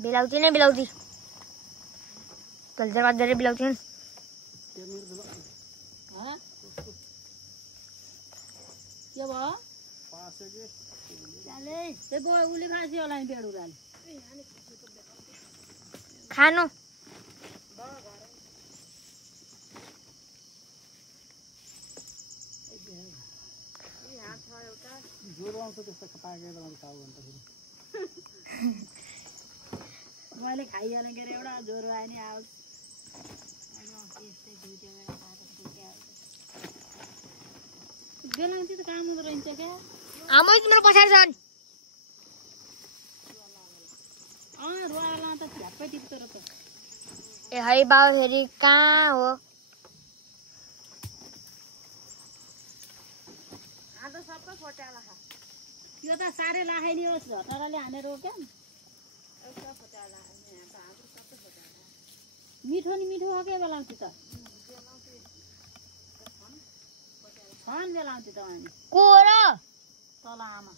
बिलाउती नहीं बिलाउती call job they बिलाउती हैं हाँ क्या हुआ चले देखो उली खासी वाला ही पेड़ उड़ा खानो मैले खाइहालेँ के अरे एउटा ज्वरो आयो नि आओस् बेलाउँथी त काम हुँदो रहन्छ क्या आमै तिम्रो पछाडि छन् रुवाला त झ्याप्पै टिप्दो रहेछ ए है बाउ फेरि कहाँ हो आज सबै फट्याला खा यो त साह्रै लाखै नि होस् झटाराले हानेर हो क्या मिठो नि मिठो हो क्या बेलाउँथी त छन् बेलाउँथी त अनि को र तल आमा